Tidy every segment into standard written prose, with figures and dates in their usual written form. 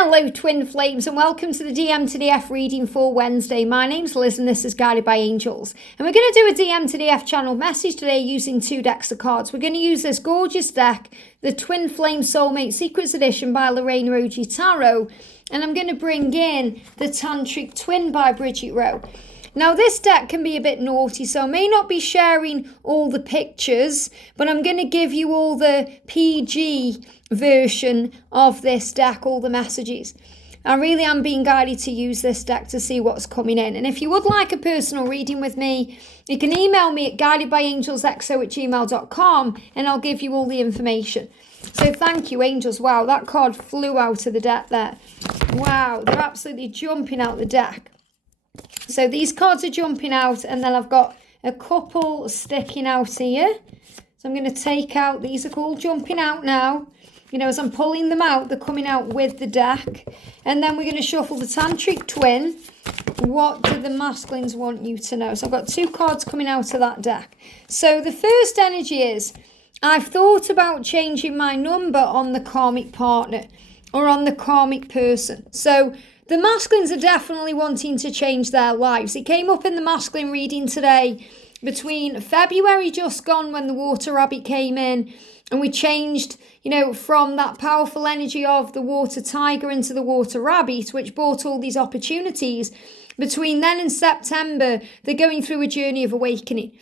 Hello twin flames and welcome to the DM to DF reading for Wednesday. My name's Liz and this is Guided by Angels. And we're going to do a DM to DF channel message today using 2 decks of cards. We're going to use this gorgeous deck, the Twin Flame Soulmate Secrets Edition by Reina Tarot. And I'm going to bring in the Tantric Twin by Bridget. Now this deck can be a bit naughty, so I may not be sharing all the pictures, but I'm going to give you all the PG version of this deck, all the messages. I really am being guided to use this deck to see what's coming in. And if you would like a personal reading with me, you can email me at guidedbyangelsxo@gmail.com and I'll give you all the information. So thank you, angels. Wow, that card flew out of the deck there. Wow, they're absolutely jumping out the deck. So these cards are jumping out, and then I've got a couple sticking out here. So I'm going to take out, these are all jumping out now. You know, as I'm pulling them out, they're coming out with the deck. And then we're going to shuffle the Tantric Twin. What do the masculines want you to know? So I've got 2 cards coming out of that deck. So the first energy is, I've thought about changing my number on the karmic partner or on the karmic person. So the masculines are definitely wanting to change their lives. It came up in the masculine reading today between February just gone when the water rabbit came in and we changed, you know, from that powerful energy of the water tiger into the water rabbit, which brought all these opportunities. Between then and September, they're going through a journey of awakening.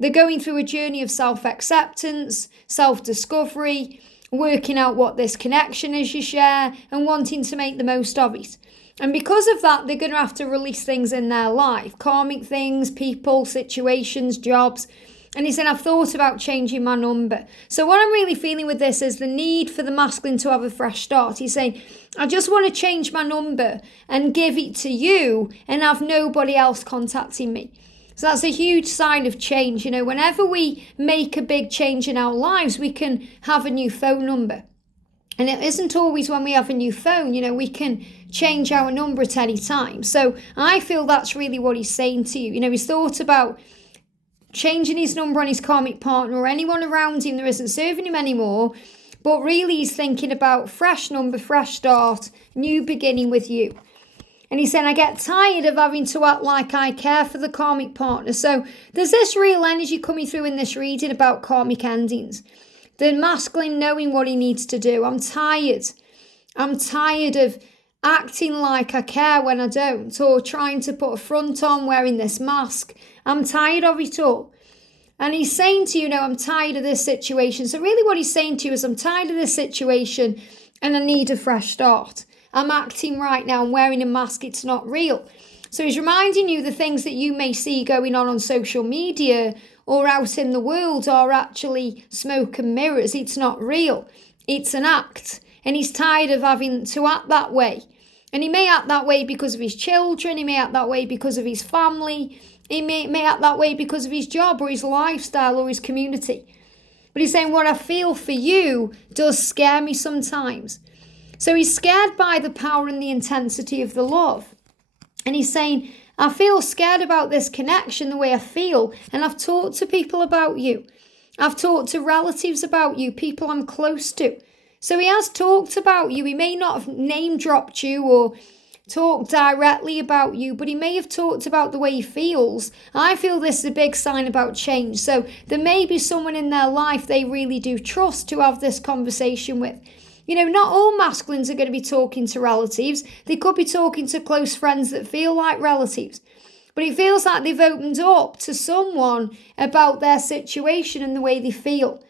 They're going through a journey of self-acceptance, self-discovery, working out what this connection is you share and wanting to make the most of it. And because of that, they're going to have to release things in their life, karmic things, people, situations, jobs. And he said, I've thought about changing my number. So what I'm really feeling with this is the need for the masculine to have a fresh start. He's saying, I just want to change my number and give it to you and have nobody else contacting me. So that's a huge sign of change. You know, whenever we make a big change in our lives, we can have a new phone number. And it isn't always when we have a new phone, you know, we can change our number at any time. So I feel that's really what he's saying to you. You know, he's thought about changing his number on his karmic partner or anyone around him that isn't serving him anymore. But really he's thinking about fresh number, fresh start, new beginning with you. And he's saying, I get tired of having to act like I care for the karmic partner. So there's this real energy coming through in this reading about karmic endings. The masculine knowing what he needs to do. I'm tired. I'm tired of acting like I care when I don't, or trying to put a front on wearing this mask. I'm tired of it all. And he's saying to you, no, I'm tired of this situation. So really what he's saying to you is, I'm tired of this situation and I need a fresh start. I'm acting right now. I'm wearing a mask. It's not real. So he's reminding you the things that you may see going on social media or out in the world are actually smoke and mirrors. It's not real. It's an act. And he's tired of having to act that way. And he may act that way because of his children. He may act that way because of his family. He may act that way because of his job or his lifestyle or his community. But he's saying, what I feel for you does scare me sometimes. So he's scared by the power and the intensity of the love. And he's saying, I feel scared about this connection the way I feel. And I've talked to people about you. I've talked to relatives about you, people I'm close to. So he has talked about you. He may not have name dropped you or talked directly about you, but he may have talked about the way he feels. I feel this is a big sign about change. So there may be someone in their life they really do trust to have this conversation with. You know, not all masculines are going to be talking to relatives. They could be talking to close friends that feel like relatives. But it feels like they've opened up to someone about their situation and the way they feel.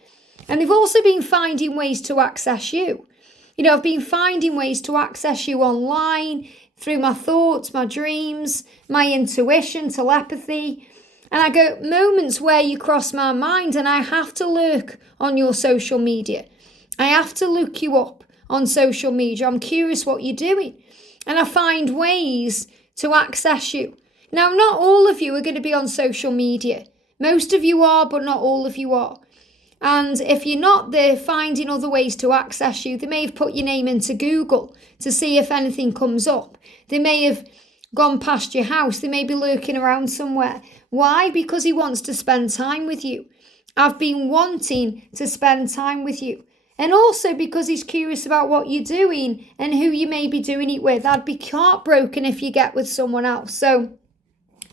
And they've also been finding ways to access you. You know, I've been finding ways to access you online, through my thoughts, my dreams, my intuition, telepathy. And I get moments where you cross my mind and I have to lurk on your social media. I have to look you up on social media. I'm curious what you're doing. And I find ways to access you. Now, not all of you are going to be on social media. Most of you are, but not all of you are. And if you're not, they're finding other ways to access you. They may have put your name into Google to see if anything comes up. They may have gone past your house. They may be lurking around somewhere. Why? Because he wants to spend time with you. I've been wanting to spend time with you. And also because he's curious about what you're doing and who you may be doing it with. I'd be heartbroken if you get with someone else. So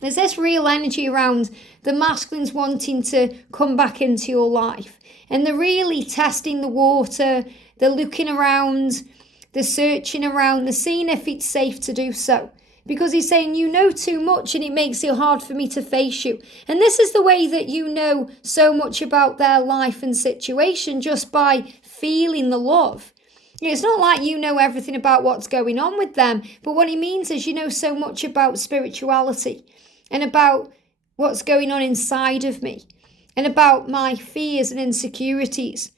there's this real energy around the masculines wanting to come back into your life. And they're really testing the water. They're looking around. They're searching around. They're seeing if it's safe to do so. Because he's saying, you know too much and it makes it hard for me to face you. And this is the way that you know so much about their life and situation, just by feeling the love. It's not like you know everything about what's going on with them, but what he means is you know so much about spirituality and about what's going on inside of me and about my fears and insecurities.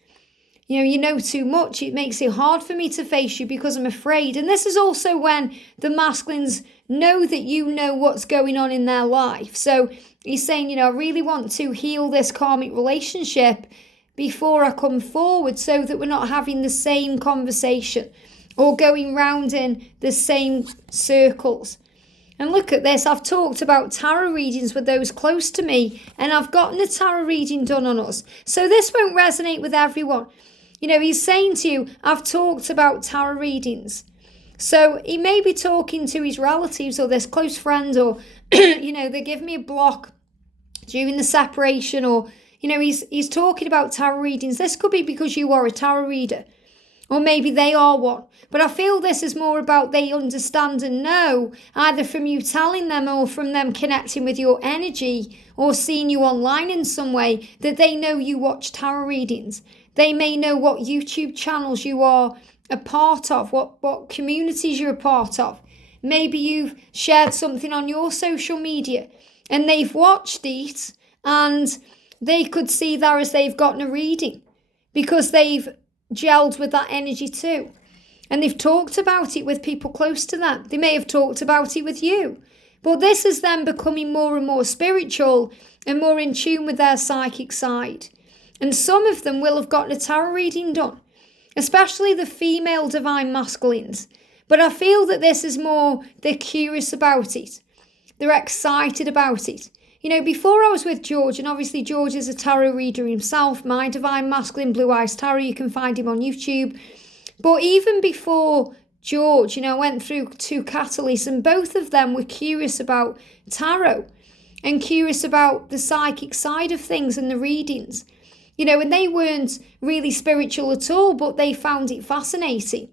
You know too much. It makes it hard for me to face you because I'm afraid. And this is also when the masculines know that you know what's going on in their life. So he's saying, I really want to heal this karmic relationship before I come forward so that we're not having the same conversation or going round in the same circles. And look at this. I've talked about tarot readings with those close to me, and I've gotten a tarot reading done on us. So this won't resonate with everyone. He's saying to you, I've talked about tarot readings. So he may be talking to his relatives or this close friend, or, they give me a block during the separation, or, he's talking about tarot readings. This could be because you are a tarot reader, or maybe they are one. But I feel this is more about they understand and know, either from you telling them or from them connecting with your energy or seeing you online in some way, that they know you watch tarot readings. They may know what YouTube channels you are a part of, what communities you're a part of. Maybe you've shared something on your social media and they've watched it and they could see that as they've gotten a reading because they've gelled with that energy too. And they've talked about it with people close to them. They may have talked about it with you. But this is them becoming more and more spiritual and more in tune with their psychic side. And some of them will have gotten a tarot reading done, especially the female divine masculines. But I feel that this is more, they're curious about it. They're excited about it. Before I was with George, and obviously George is a tarot reader himself, my divine masculine Blue Eyes Tarot, you can find him on YouTube. But even before George, I went through 2 catalysts, and both of them were curious about tarot and curious about the psychic side of things and the readings. And they weren't really spiritual at all, but they found it fascinating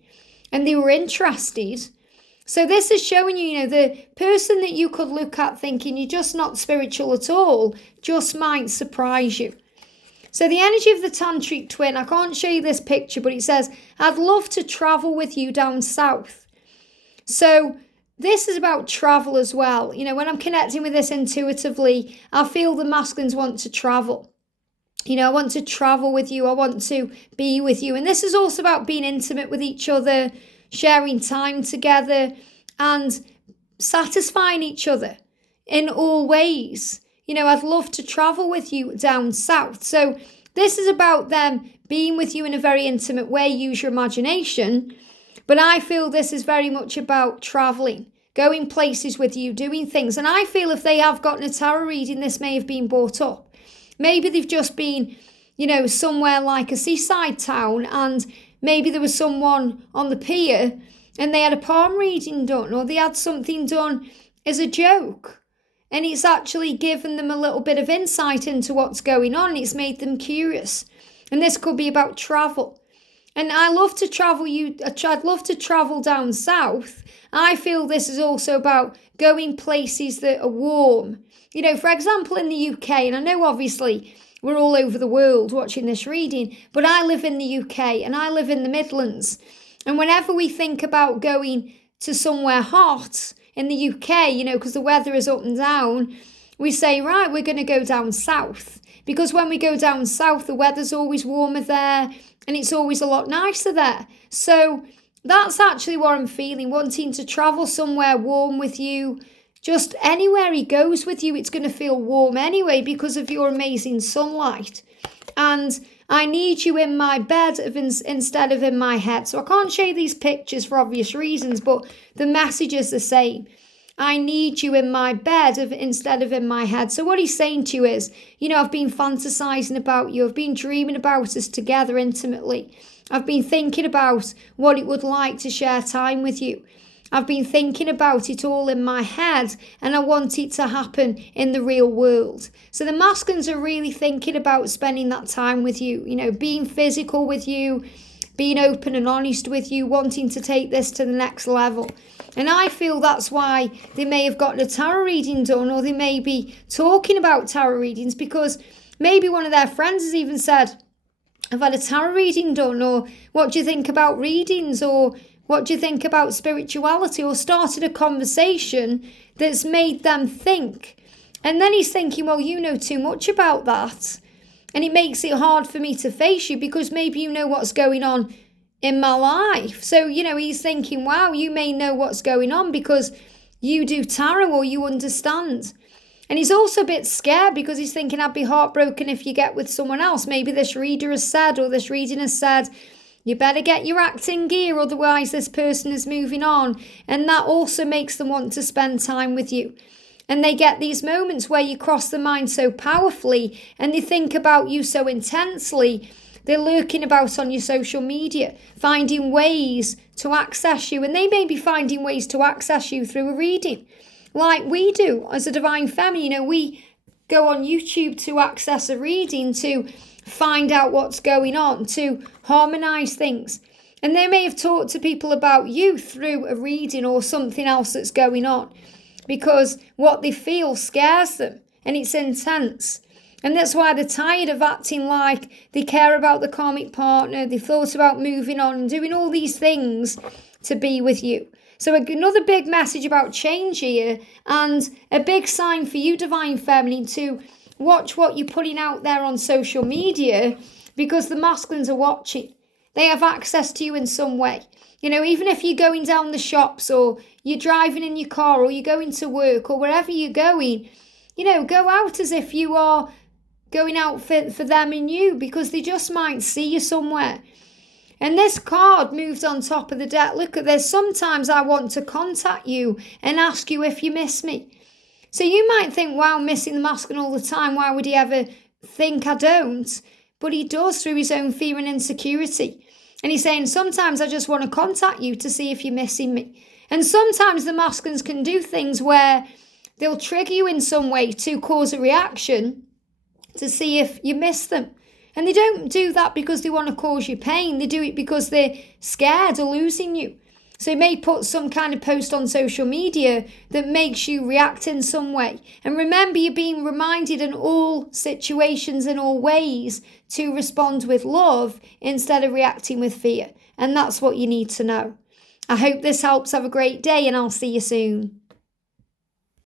and they were interested. So this is showing you, the person that you could look at thinking you're just not spiritual at all, just might surprise you. So the energy of the Tantric twin, I can't show you this picture, but it says, I'd love to travel with you down south. So this is about travel as well. When I'm connecting with this intuitively, I feel the masculines want to travel. I want to travel with you. I want to be with you. And this is also about being intimate with each other, sharing time together and satisfying each other in all ways. I'd love to travel with you down south. So this is about them being with you in a very intimate way. Use your imagination. But I feel this is very much about traveling, going places with you, doing things. And I feel if they have gotten a tarot reading, this may have been brought up. Maybe they've just been, somewhere like a seaside town, and maybe there was someone on the pier and they had a palm reading done, or they had something done as a joke. And it's actually given them a little bit of insight into what's going on. It's made them curious. And this could be about travel. And I love to travel I'd love to travel down south. I feel this is also about going places that are warm. For example, in the UK, and I know obviously we're all over the world watching this reading, but I live in the UK and I live in the Midlands. And whenever we think about going to somewhere hot in the UK, because the weather is up and down, we say, right, we're going to go down south. Because when we go down south, the weather's always warmer there and it's always a lot nicer there. So that's actually what I'm feeling, wanting to travel somewhere warm with you. Just anywhere he goes with you, it's going to feel warm anyway because of your amazing sunlight. And I need you in my bed instead of in my head. So I can't show you these pictures for obvious reasons, but the message is the same. I need you in my bed instead of in my head. So what he's saying to you is, I've been fantasizing about you. I've been dreaming about us together intimately. I've been thinking about what it would like to share time with you. I've been thinking about it all in my head, and I want it to happen in the real world. So the masculines are really thinking about spending that time with you, being physical with you, being open and honest with you, wanting to take this to the next level. And I feel that's why they may have gotten a tarot reading done, or they may be talking about tarot readings, because maybe one of their friends has even said, I've had a tarot reading done, or what do you think about readings, or what do you think about spirituality, or started a conversation that's made them think. And then he's thinking, well, you know too much about that. And it makes it hard for me to face you because maybe you know what's going on in my life. So, he's thinking, wow, you may know what's going on because you do tarot or you understand. And he's also a bit scared because he's thinking, I'd be heartbroken if you get with someone else. Maybe this reader has said, or this reading has said, you better get your act in gear, otherwise this person is moving on. And that also makes them want to spend time with you. And they get these moments where you cross the mind so powerfully and they think about you so intensely. They're lurking about on your social media, finding ways to access you. And they may be finding ways to access you through a reading. Like we do as a Divine Feminine, we go on YouTube to access a reading, to find out what's going on, to harmonise things. And they may have talked to people about you through a reading or something else that's going on, because what they feel scares them and it's intense. And that's why they're tired of acting like they care about the karmic partner. They've thought about moving on and doing all these things to be with you. So another big message about change here, and a big sign for you, Divine Feminine, to watch what you're putting out there on social media, because the masculines are watching. They have access to you in some way. Even if you're going down the shops, or you're driving in your car, or you're going to work, or wherever you're going, go out as if you are going out for them and you, because they just might see you somewhere. And this card moved on top of the deck. Look at this. Sometimes I want to contact you and ask you if you miss me. So you might think, wow, missing the masculine all the time. Why would he ever think I don't? But he does, through his own fear and insecurity. And he's saying, sometimes I just want to contact you to see if you're missing me. And sometimes the masculines can do things where they'll trigger you in some way to cause a reaction to see if you miss them. And they don't do that because they want to cause you pain. They do it because they're scared of losing you. So they may put some kind of post on social media that makes you react in some way. And remember, you're being reminded in all situations, in all ways, to respond with love instead of reacting with fear. And that's what you need to know. I hope this helps. Have a great day, and I'll see you soon.